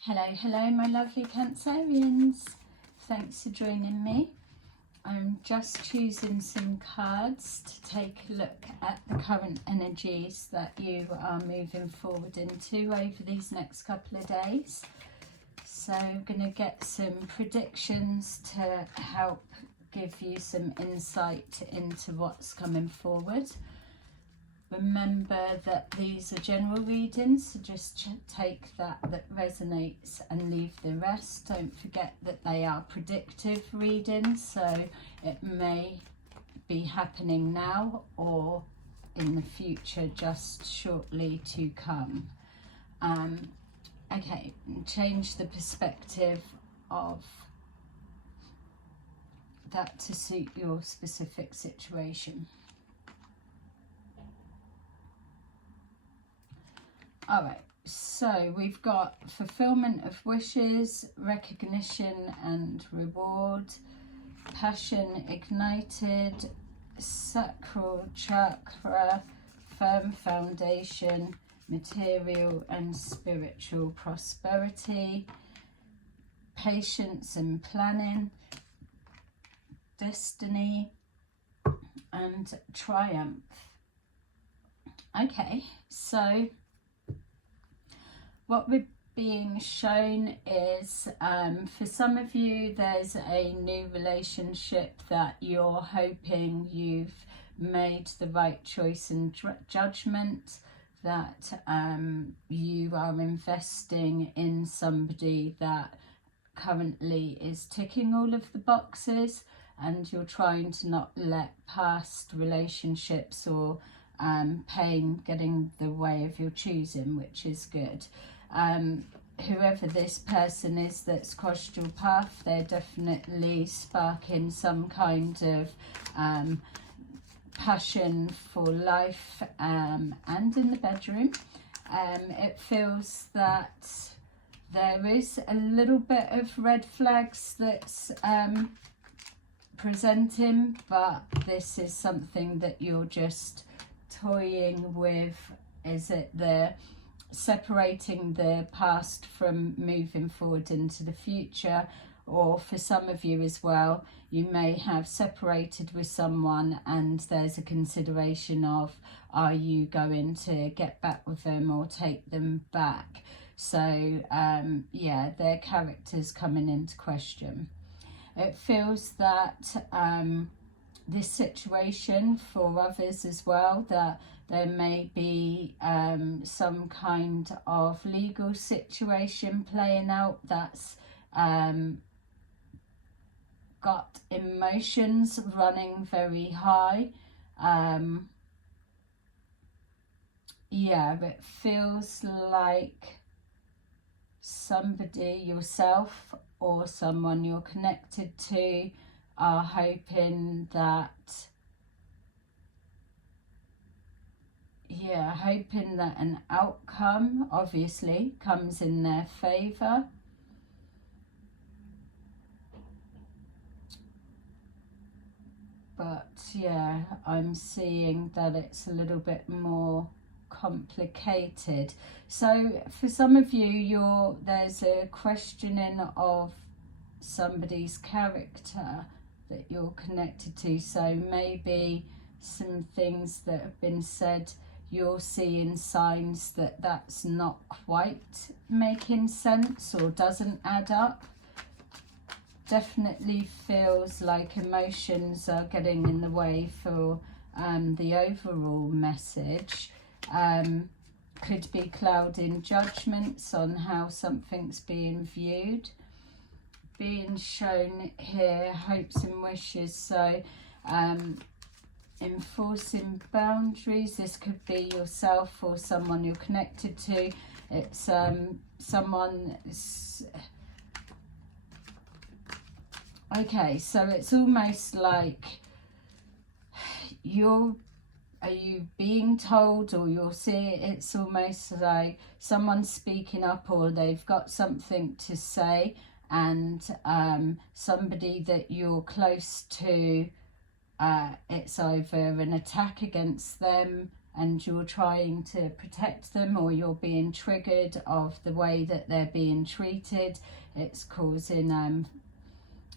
Hello, my lovely Cancerians. Thanks for joining me. I'm just choosing some cards to take a look at the current energies that you are moving forward into over these next couple of days. So I'm going to get some predictions to help give you some insight into what's coming forward. Remember that these are general readings, so just take that resonates and leave the rest. Don't forget that they are predictive readings, so it may be happening now or in the future, just shortly to come. Okay, change the perspective of that to suit your specific situation. All right, so we've got fulfillment of wishes, recognition and reward, passion ignited, sacral chakra, firm foundation, material and spiritual prosperity, patience and planning, destiny and triumph. Okay, so what we're being shown is, for some of you, there's a new relationship that you're hoping you've made the right choice and judgment, that you are investing in somebody that currently is ticking all of the boxes, and you're trying to not let past relationships or pain get in the way of your choosing, which is good. Whoever this person is that's crossed your path, they're definitely sparking some kind of passion for life, and in the bedroom. It feels that there is a little bit of red flags that's presenting, but this is something that you're just toying with. Is it the separating the past from moving forward into the future? Or for some of you as well, you may have separated with someone and there's a consideration of, are you going to get back with them or take them back? So yeah, their character's coming into question. It feels that this situation for others as well, that there may be some kind of legal situation playing out that's got emotions running very high. Yeah, it feels like somebody, yourself or someone you're connected to, are hoping that, hoping that an outcome obviously comes in their favour. But yeah, I'm seeing that it's a little bit more complicated. So for some of you, there's a questioning of somebody's character that you're connected to. So maybe some things that have been said, you're seeing signs that that's not quite making sense or doesn't add up. Definitely feels like emotions are getting in the way for the overall message. Could be clouding judgments on how something's being viewed. Being shown here hopes and wishes, so enforcing boundaries. This could be yourself or someone you're connected to. It's someone. Okay, so it's almost like are you being told, or you're seeing, it's almost like someone's speaking up or they've got something to say, and somebody that you're close to, it's either an attack against them, and you're trying to protect them, or you're being triggered of the way that they're being treated. It's causing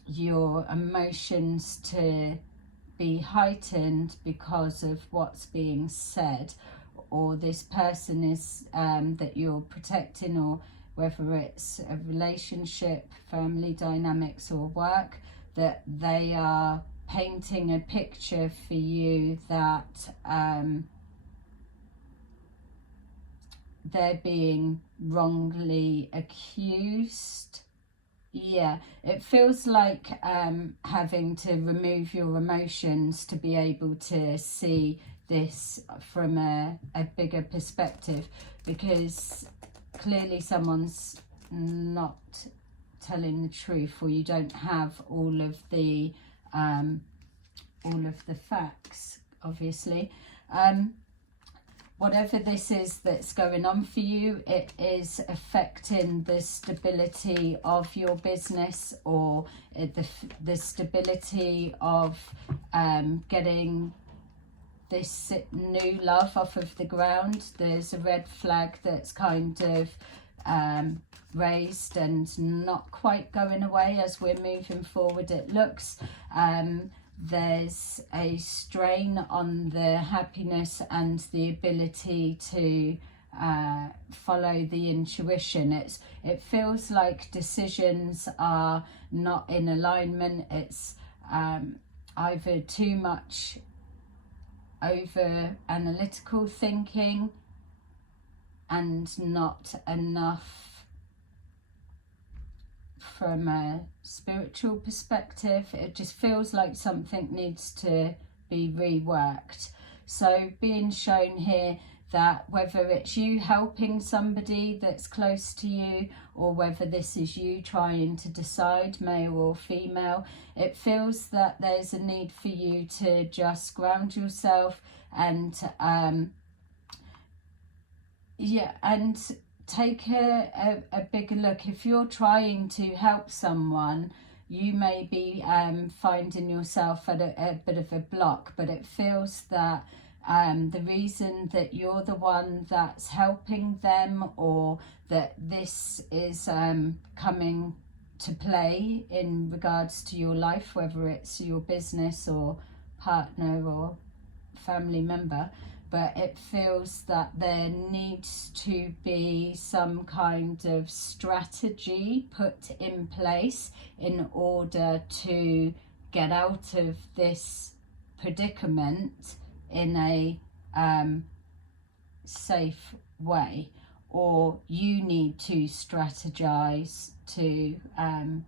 your emotions to be heightened because of what's being said, or this person is that you're protecting, or whether it's a relationship, family dynamics, or work, that they are painting a picture for you that they're being wrongly accused. Yeah, it feels like having to remove your emotions to be able to see this from a bigger perspective, because clearly someone's not telling the truth, or you don't have all of the facts, obviously. Whatever this is that's going on for you, it is affecting the stability of your business, or the stability of getting this new love off of the ground. There's a red flag that's kind of raised and not quite going away as we're moving forward, it looks. There's a strain on the happiness and the ability to follow the intuition. It feels like decisions are not in alignment. It's either too much over analytical thinking and not enough from a spiritual perspective. It just feels like something needs to be reworked. So being shown here that whether it's you helping somebody that's close to you, or whether this is you trying to decide, male or female, it feels that there's a need for you to just ground yourself and and take a bigger look. If you're trying to help someone, you may be finding yourself at a bit of a block, but it feels that the reason that you're the one that's helping them, or that this is coming to play in regards to your life, whether it's your business or partner or family member, but it feels that there needs to be some kind of strategy put in place in order to get out of this predicament in a safe way, or you need to strategize to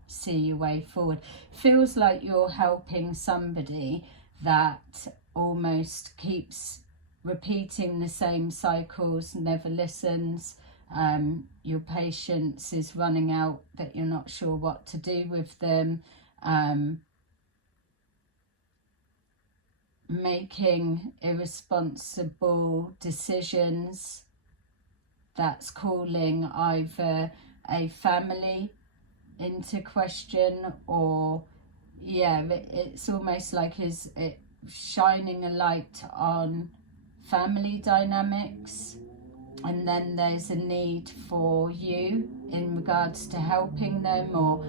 see your way forward. Feels like you're helping somebody that almost keeps repeating the same cycles, never listens. Your patience is running out, that you're not sure what to do with them. Making irresponsible decisions that's calling either a family into question, or it's almost like it shining a light on family dynamics, and then there's a need for you in regards to helping them, or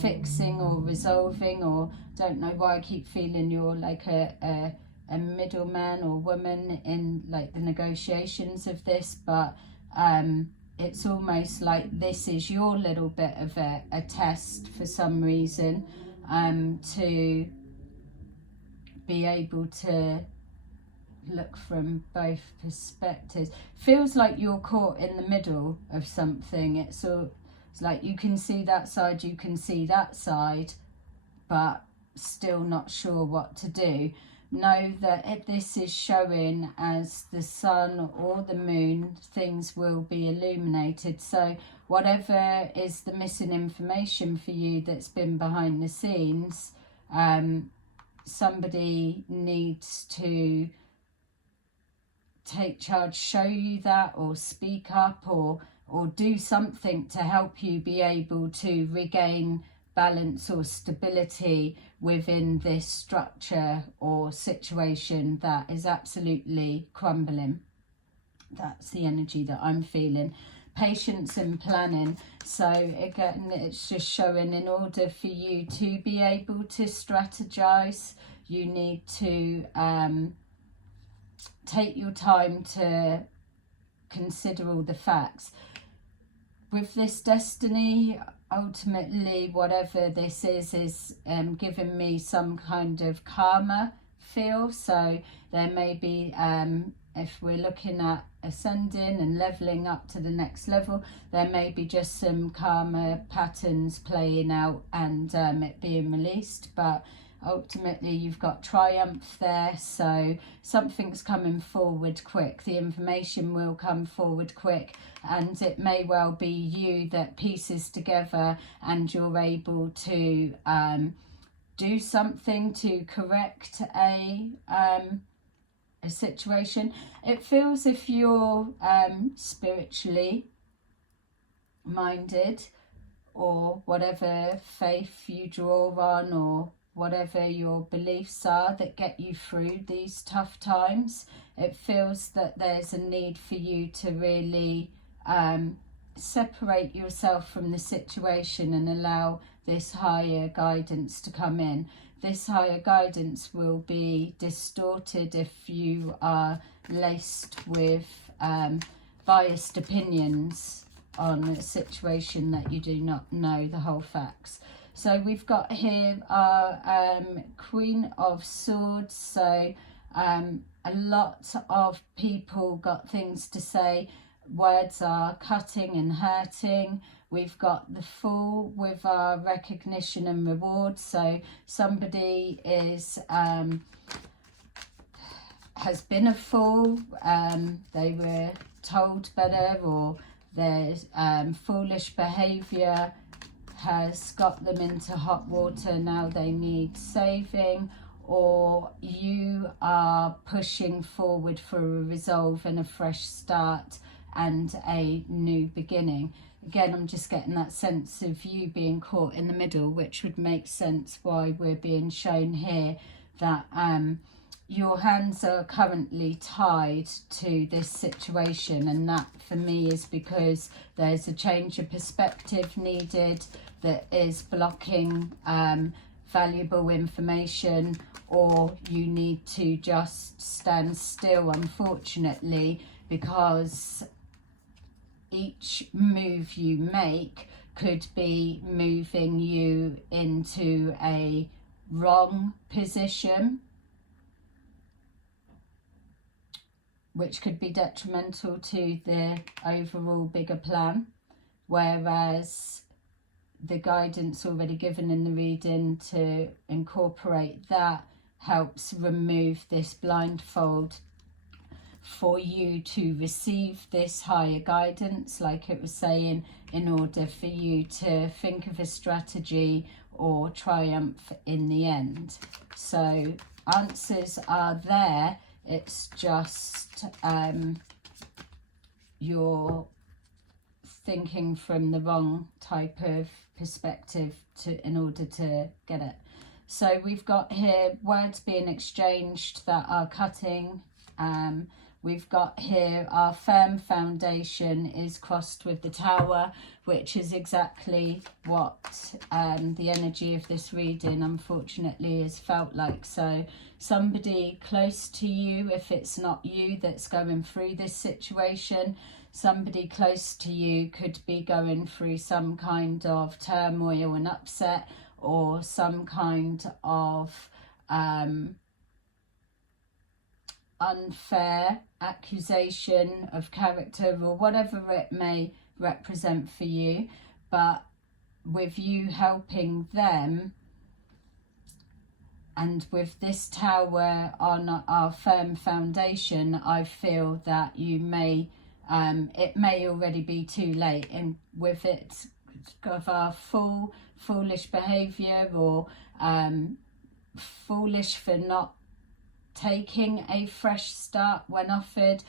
fixing or resolving, or don't know why I keep feeling you're like a middleman or woman in like the negotiations of this, but it's almost like this is your little bit of a test for some reason, to be able to look from both perspectives. Feels like you're caught in the middle of something. It's like you can see that side, you can see that side, but still not sure what to do. Know that this is showing as the sun or the moon, things will be illuminated. So whatever is the missing information for you that's been behind the scenes, somebody needs to take charge, show you that, or speak up, or do something to help you be able to regain balance or stability within this structure or situation that is absolutely crumbling. That's the energy that I'm feeling. Patience and planning. So again, it's just showing, in order for you to be able to strategize, you need to take your time to consider all the facts. With this destiny, ultimately, whatever this is giving me some kind of karma feel. So there may be, if we're looking at ascending and leveling up to the next level, there may be just some karma patterns playing out and it being released. But ultimately you've got triumph there, so something's coming forward quick. The information will come forward quick, and it may well be you that pieces together and you're able to do something to correct a situation. It feels if you're spiritually minded, or whatever faith you draw on, or whatever your beliefs are that get you through these tough times, it feels that there's a need for you to really separate yourself from the situation and allow this higher guidance to come in. This higher guidance will be distorted if you are laced with biased opinions on a situation that you do not know the whole facts. So we've got here our Queen of Swords. So a lot of people got things to say. Words are cutting and hurting. We've got the Fool with our recognition and reward. So somebody is has been a fool. They were told better, or their foolish behaviour has got them into hot water. Now they need saving, or you are pushing forward for a resolve and a fresh start and a new beginning. Again, I'm just getting that sense of you being caught in the middle, which would make sense why we're being shown here that your hands are currently tied to this situation, and that for me is because there's a change of perspective needed that is blocking valuable information, or you need to just stand still, unfortunately, because each move you make could be moving you into a wrong position, which could be detrimental to the overall bigger plan. Whereas the guidance already given in the reading to incorporate that helps remove this blindfold for you to receive this higher guidance, like it was saying, in order for you to think of a strategy or triumph in the end. So answers are there. It's just you're thinking from the wrong type of perspective in order to get it. So we've got here words being exchanged that are cutting. We've got here our firm foundation is crossed with the Tower, which is exactly what the energy of this reading unfortunately has felt like. So somebody close to you, if it's not you that's going through this situation, somebody close to you could be going through some kind of turmoil and upset, or some kind of unfair accusation of character, or whatever it may represent for you. But with you helping them, and with this Tower on our firm foundation, I feel that you may it may already be too late. And with it of our foolish behaviour, or foolish for not taking a fresh start when offered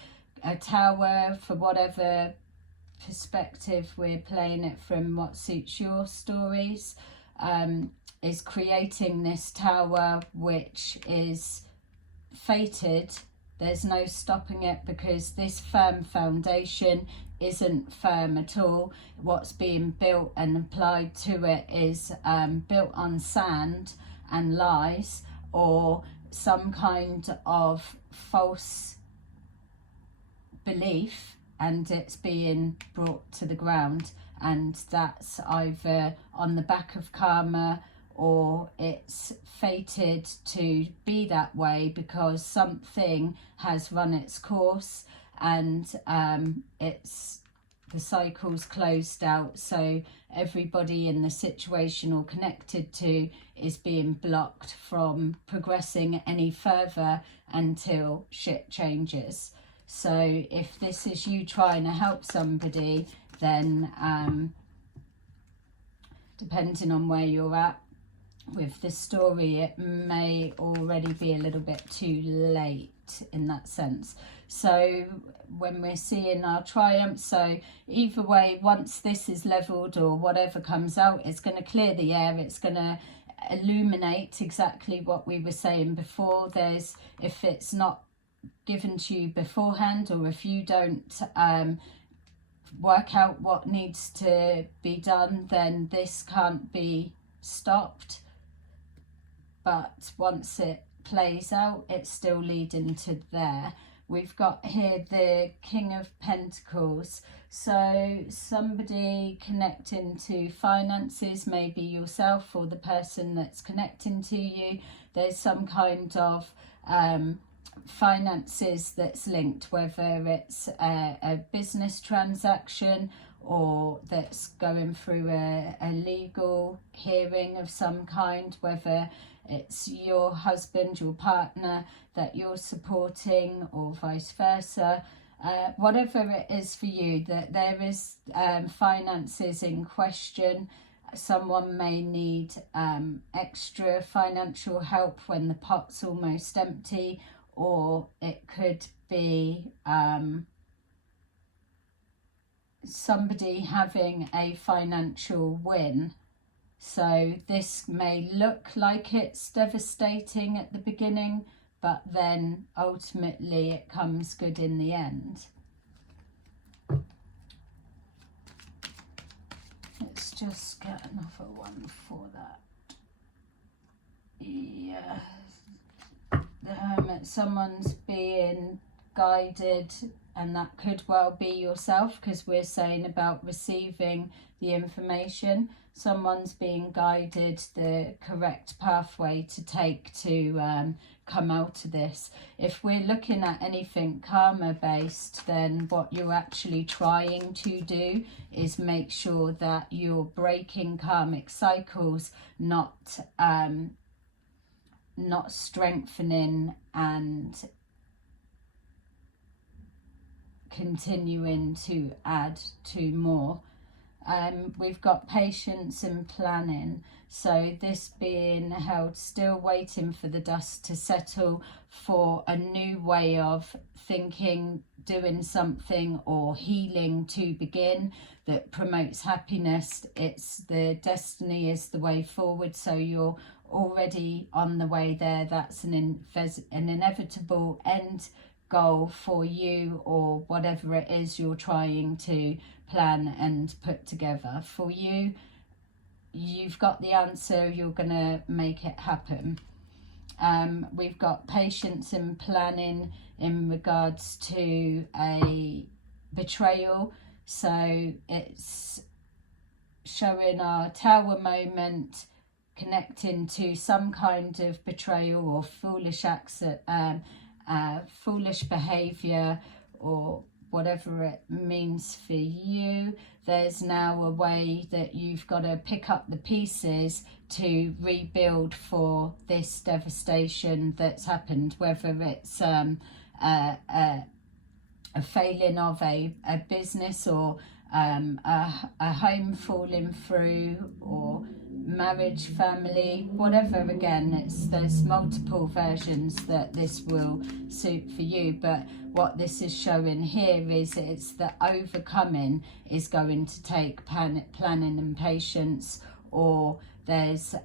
a Tower, for whatever perspective we're playing it from, what suits your stories. is creating this tower which is fated. There's no stopping it, because this firm foundation isn't firm at all. What's being built and applied to it is built on sand and lies, or some kind of false belief, and it's being brought to the ground. And that's either on the back of karma, or it's fated to be that way because something has run its course, and the cycle's closed out, so everybody in the situation or connected to is being blocked from progressing any further until shit changes. So if this is you trying to help somebody, then depending on where you're at with the story, it may already be a little bit too late in that sense. So when we're seeing our triumph, so either way, once this is leveled or whatever comes out, it's going to clear the air, it's going to illuminate exactly what we were saying before. If it's not given to you beforehand, or if you don't work out what needs to be done, then this can't be stopped. But once it plays out, it's still leading to there. We've got here the King of Pentacles. So somebody connecting to finances, maybe yourself or the person that's connecting to you. There's some kind of finances that's linked, whether it's a business transaction or that's going through a legal hearing of some kind, whether it's your husband, your partner that you're supporting, or vice versa. Whatever it is for you, that there is finances in question. Someone may need extra financial help when the pot's almost empty, or it could be somebody having a financial win. So this may look like it's devastating at the beginning, but then ultimately it comes good in the end. Let's just get another one for that. Yeah. The Hermit, someone's being guided, and that could well be yourself, because we're saying about receiving the information. Someone's being guided the correct pathway to take to come out of this. If we're looking at anything karma based, then what you're actually trying to do is make sure that you're breaking karmic cycles, not strengthening and continuing to add to more. We've got patience and planning. So this being held still, waiting for the dust to settle, for a new way of thinking, doing something, or healing to begin that promotes happiness. It's the destiny is the way forward. So you're already on the way there. That's an inevitable end goal for you, or whatever it is you're trying to plan and put together. For you, you've got the answer, you're gonna make it happen. We've got patience and planning in regards to a betrayal. So it's showing our Tower moment, connecting to some kind of betrayal or foolish acts, foolish behaviour, or whatever it means for you. There's now a way that you've got to pick up the pieces to rebuild for this devastation that's happened, whether it's a failing of a business, or a home falling through, or marriage, family, whatever. Again, there's multiple versions that this will suit for you, but what this is showing here is it's the overcoming is going to take planning and patience, or there's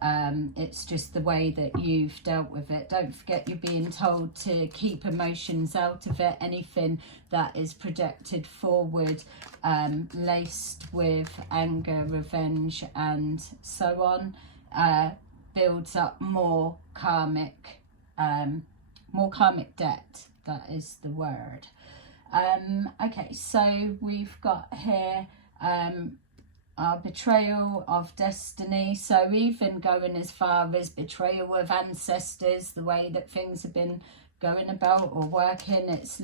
it's just the way that you've dealt with it. Don't forget, you're being told to keep emotions out of it. Anything that is projected forward, laced with anger, revenge and so on, builds up more karmic debt. That is the word. Okay, so we've got here our betrayal of destiny. So even going as far as betrayal of ancestors, the way that things have been going about or working, its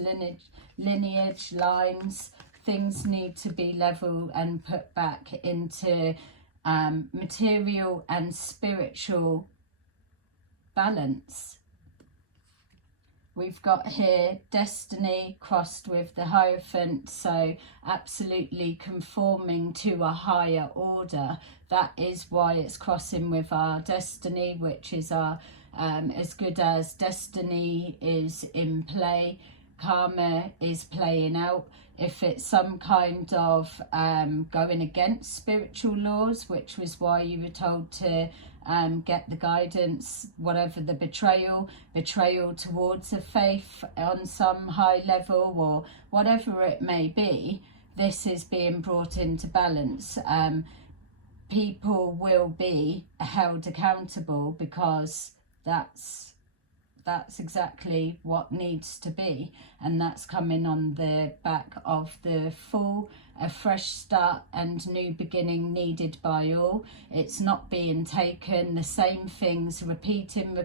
lineage lines, things need to be leveled and put back into material and spiritual balance. We've got here destiny crossed with the Hierophant, so absolutely conforming to a higher order. That is why it's crossing with our destiny, which is our as good as destiny is in play, karma is playing out. If it's some kind of going against spiritual laws, which was why you were told to get the guidance, whatever the betrayal towards a faith on some high level or whatever it may be, this is being brought into balance. People will be held accountable because that's exactly what needs to be, and that's coming on the back of the full, a fresh start and new beginning needed by all. It's not being taken, the same things repeating.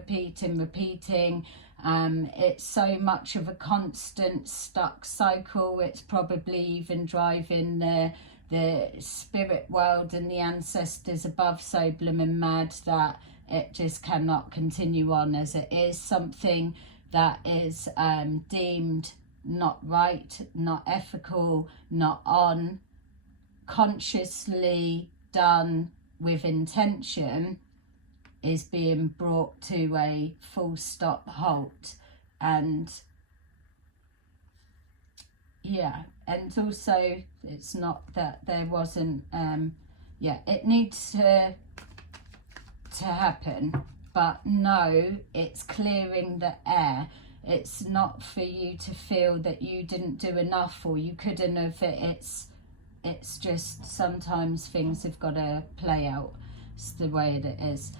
It's so much of a constant stuck cycle. It's probably even driving the spirit world and the ancestors above so blooming mad that it just cannot continue on as it is. Something that is deemed not right, not ethical, not on, consciously done with intention, is being brought to a full stop halt. And yeah, and also it's not that there wasn't it needs to happen, but no, it's clearing the air. It's not for you to feel that you didn't do enough or you couldn't have. It's just sometimes things have got to play out. It's the way that it is.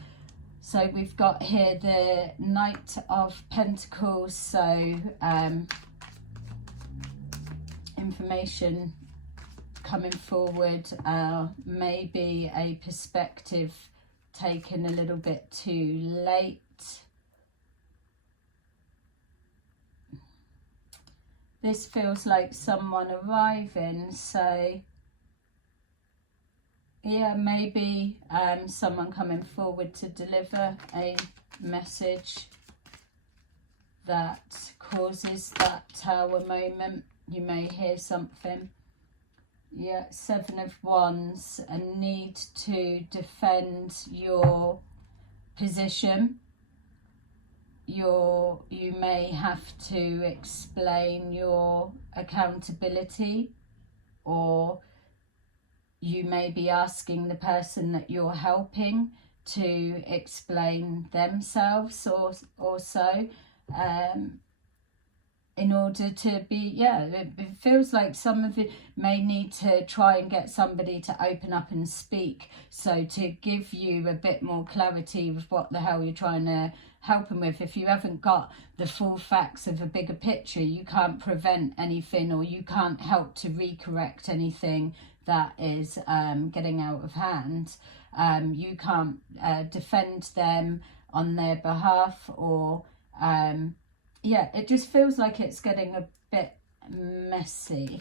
So we've got here the Knight of Pentacles, so information coming forward, maybe a perspective taken a little bit too late. This feels like someone arriving, so yeah, maybe someone coming forward to deliver a message that causes that tower moment. You may hear something. Yeah, Seven of Wands, a need to defend your position. You may have to explain your accountability, or you may be asking the person that you're helping to explain themselves or so. In order to be, it feels like some of it may need to try and get somebody to open up and speak, so to give you a bit more clarity with what the hell you're trying to help them with. If you haven't got the full facts of a bigger picture, you can't prevent anything, or you can't help to recorrect anything that is getting out of hand. You can't defend them on their behalf, or it just feels like it's getting a bit messy,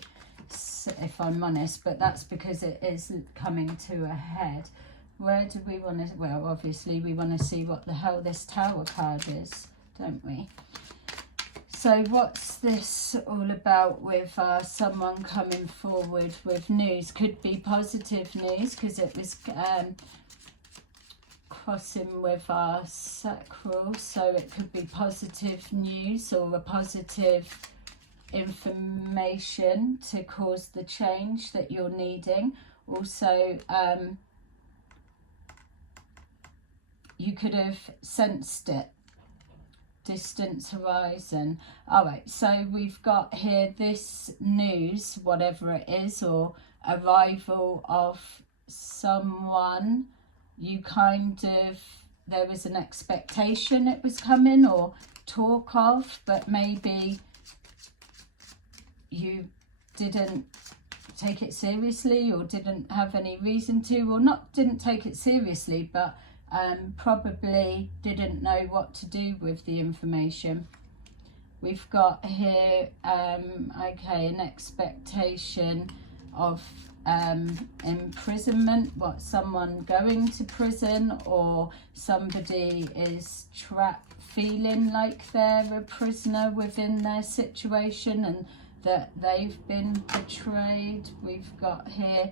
if I'm honest, but that's because it is coming to a head. Where do we want to, well, obviously we want to see what the hell this Tower card is, don't we? So what's this all about with someone coming forward with news? Could be positive news, because it was crossing with our sacral, so it could be positive news or a positive information to cause the change that you're needing. Also you could have sensed it. Distance horizon. All right, so we've got here this news, whatever it is, or arrival of someone. You kind of, there was an expectation it was coming, or talk of, but maybe you didn't take it seriously, or didn't have any reason to, or not didn't take it seriously, but probably didn't know what to do with the information. We've got here, okay, an expectation of imprisonment, what, someone going to prison, or somebody is trapped, feeling like they're a prisoner within their situation and that they've been betrayed. We've got here,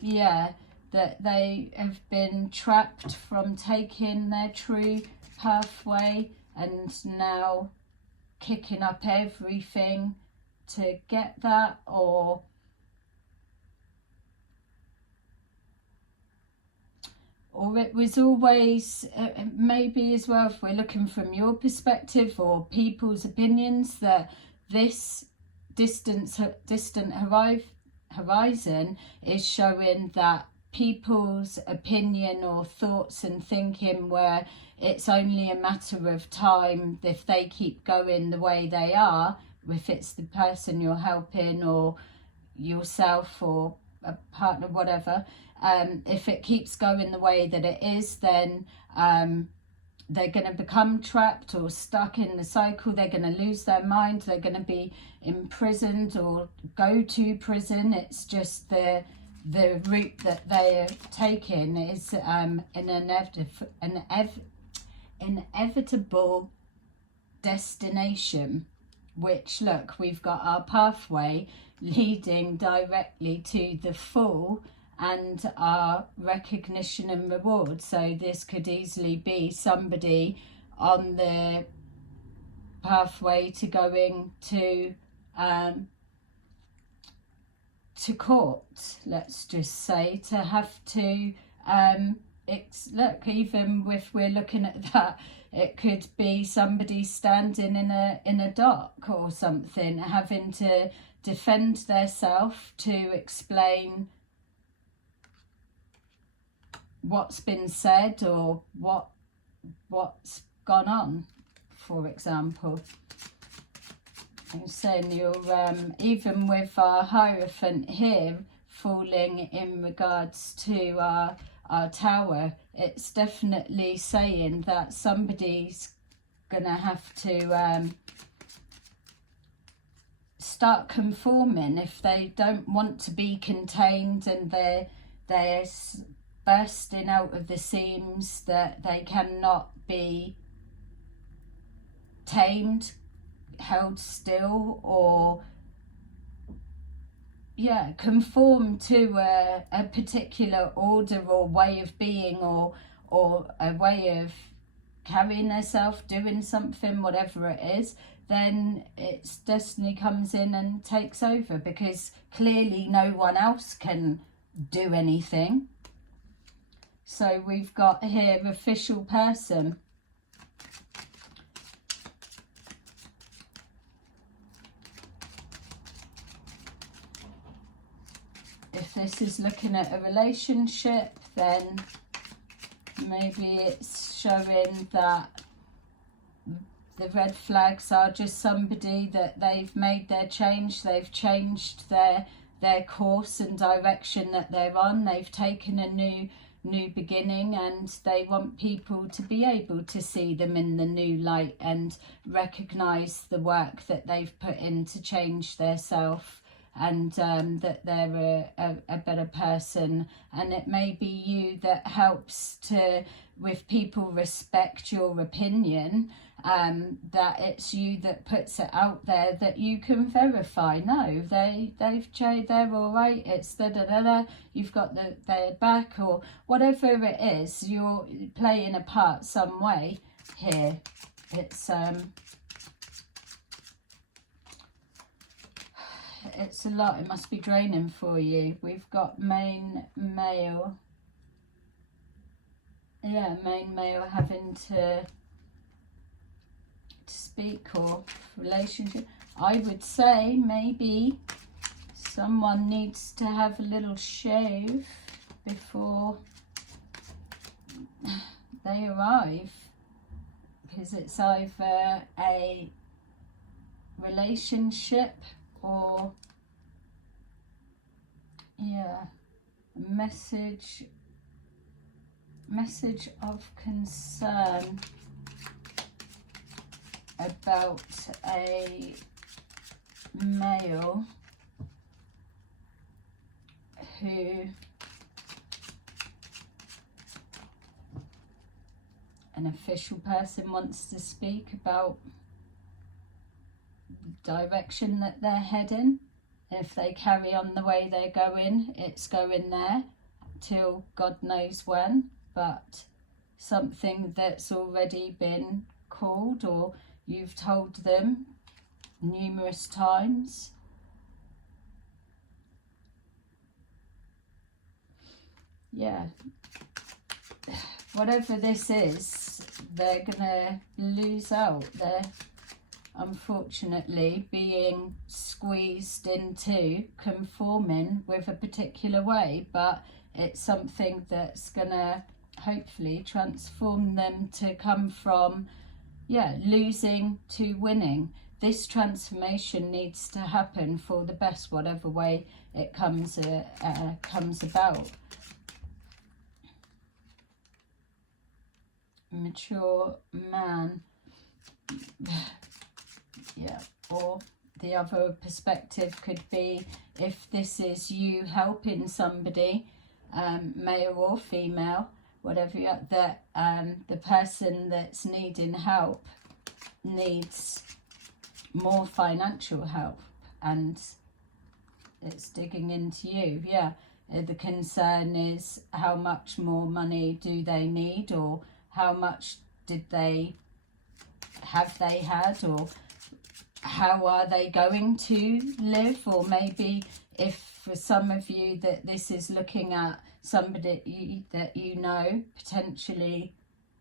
yeah, that they have been trapped from taking their true pathway and now kicking up everything to get that, or it was always, maybe as well, if we're looking from your perspective or people's opinions, that this distant horizon is showing that people's opinion or thoughts and thinking, where it's only a matter of time if they keep going the way they are, if it's the person you're helping or yourself or a partner, whatever, if it keeps going the way that it is, then they're going to become trapped or stuck in the cycle. They're going to lose their mind. They're going to be imprisoned or go to prison. It's just the route that they're taking is an inevitable destination, which, look, we've got our pathway leading directly to the full and our recognition and reward. So this could easily be somebody on the pathway to going to court, let's just say, to have to look, even if we're looking at that, it could be somebody standing in a dock or something, having to defend themselves, to explain what's been said or what's gone on, for example. I'm saying you're, even with our Hierophant here falling in regards to our tower, it's definitely saying that somebody's going to have to start conforming if they don't want to be contained, and they're bursting out of the seams, that they cannot be tamed, held still, or conform to a particular order or way of being, or a way of carrying herself, doing something, whatever it is. Then its destiny comes in and takes over, because clearly no one else can do anything. So we've got here official person. If this is looking at a relationship, then maybe it's showing that the red flags are just somebody that they've made their change. They've changed their course and direction that they're on. They've taken a new beginning, and they want people to be able to see them in the new light and recognize the work that they've put in to change their self, and that they're a better person. And it may be you that helps to, with people respect your opinion, that it's you that puts it out there, that you can verify, no, they've changed, they're all right, it's you've got their back, or whatever it is, you're playing a part some way here. It's a lot. It must be draining for you. We've got main male. yeah, main male having to speak, or relationship. I would say maybe someone needs to have a little shave before they arrive, because it's either a relationship or, yeah, a message of concern about a male who an official person wants to speak about the direction that they're heading. If they carry on the way they're going, it's going there till God knows when, but something that's already been called, or you've told them numerous times. Yeah, whatever this is, they're gonna lose out. They're unfortunately being squeezed into conforming with a particular way, but it's something that's gonna hopefully transform them to come from, yeah, losing to winning. This transformation needs to happen for the best, whatever way it comes about. Mature man, yeah, or the other perspective could be, if this is you helping somebody, male or female, whatever that the person that's needing help needs more financial help, and it's digging into you. Yeah, the concern is how much more money do they need, or how much have they had, or how are they going to live? Or maybe if for some of you that this is looking at somebody that you know, potentially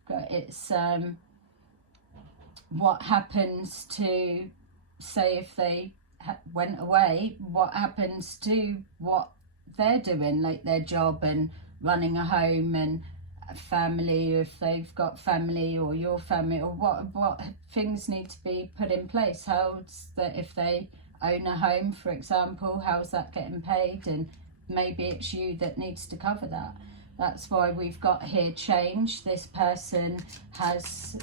it's what happens to, say if they went away, what happens to what they're doing, like their job and running a home and family, if they've got family, or your family, or what things need to be put in place. How's that, if they own a home, for example, how's that getting paid? And maybe it's you that needs to cover that. That's why we've got here change. This person has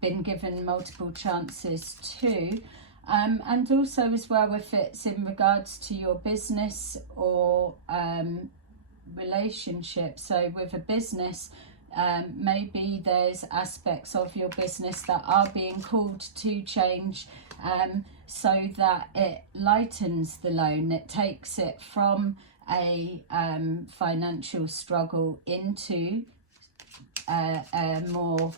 been given multiple chances too. And also as well, if it's in regards to your business or relationship. So with a business, maybe there's aspects of your business that are being called to change, so that it lightens the load. It takes it from a financial struggle into a more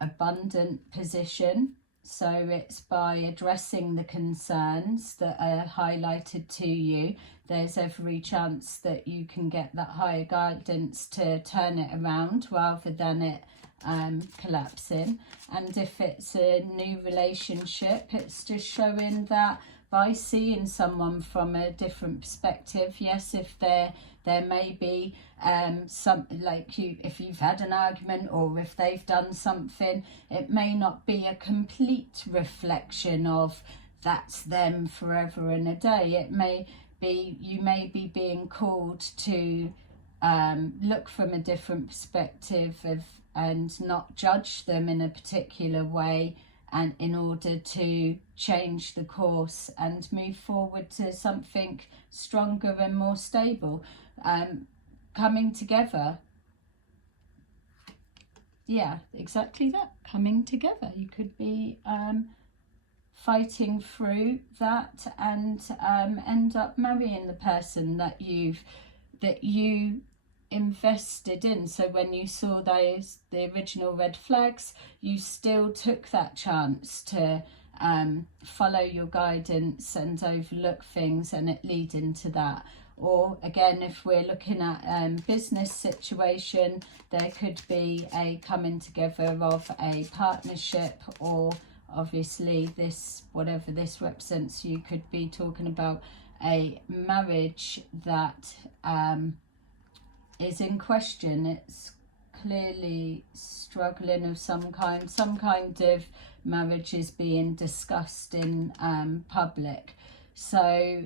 abundant position. So it's by addressing the concerns that are highlighted to you, there's every chance that you can get that higher guidance to turn it around rather than it collapsing. And if it's a new relationship, it's just showing that by seeing someone from a different perspective. Yes, if there may be some, like if you've had an argument, or if they've done something, it may not be a complete reflection of that's them forever and a day. It may be, you may be being called to look from a different perspective and not judge them in a particular way, and in order to change the course and move forward to something stronger and more stable. Coming together. Yeah, exactly that, coming together. You could be fighting through that and end up marrying the person that you invested in. So when you saw the original red flags, you still took that chance to follow your guidance and overlook things and it lead into that. Or again, if we're looking at business situation, there could be a coming together of a partnership, or obviously this, whatever this represents, you could be talking about a marriage that is in question. It's clearly struggling of some kind of marriage is being discussed in public. So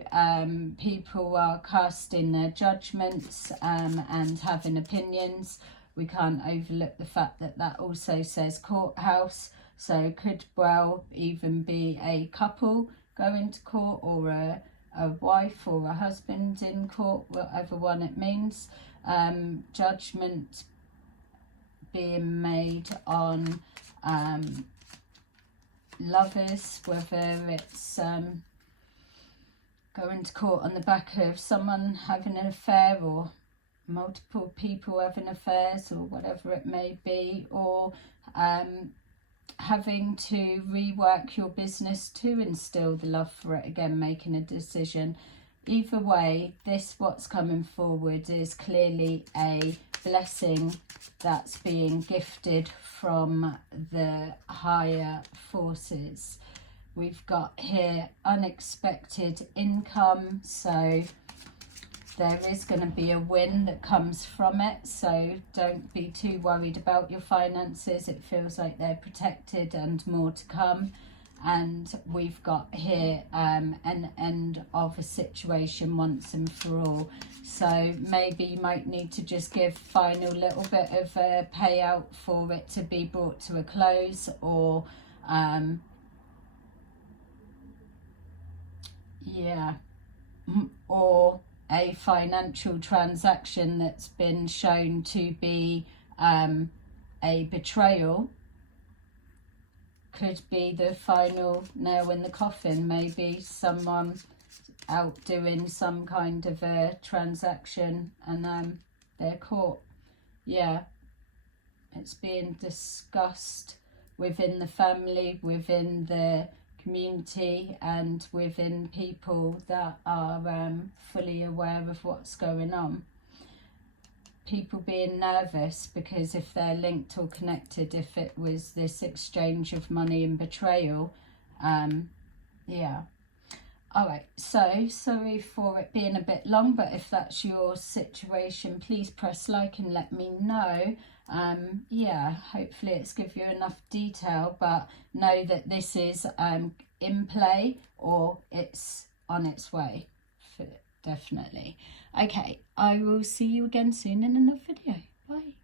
people are casting their judgments and having opinions. We can't overlook the fact that that also says courthouse, so could well even be a couple going to court, or a wife or a husband in court, whatever one it means. Judgment being made on lovers, whether it's going to court on the back of someone having an affair, or multiple people having affairs, or whatever it may be, or having to rework your business to instill the love for it again, making a decision. Either way, what's coming forward is clearly a blessing that's being gifted from the higher forces. We've got here unexpected income, so there is going to be a win that comes from it, so don't be too worried about your finances. It feels like they're protected and more to come. And we've got here an end of a situation once and for all. So maybe you might need to just give final little bit of a payout for it to be brought to a close, or or a financial transaction that's been shown to be a betrayal could be the final nail in the coffin. Maybe someone out doing some kind of a transaction and they're caught. Yeah, it's being discussed within the family, within the community, and within people that are fully aware of what's going on. People being nervous because if they're linked or connected, if it was this exchange of money and betrayal, yeah. All right, so sorry for it being a bit long, but if that's your situation, please press like and let me know. Yeah, hopefully it's give you enough detail, but know that this is in play, or it's on its way, definitely. Okay, I will see you again soon in another video. Bye.